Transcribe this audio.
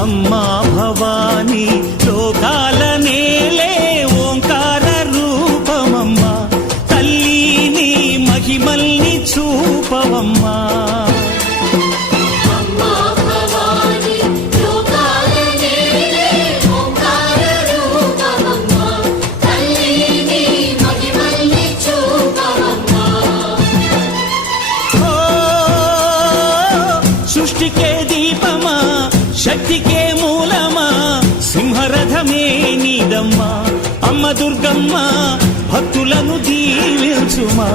అమ్మా భవానీ లోకాల నేలే ఓంకార రూపమమ్మా, తల్లి మహిమల్ని చూపవమ్మా. సృష్టికే దీపమా, శక్తికే మూలమా, సింహరథమే నీదమ్మా. అమ్మ దుర్గమ్మ భక్తులను దీవించుమా.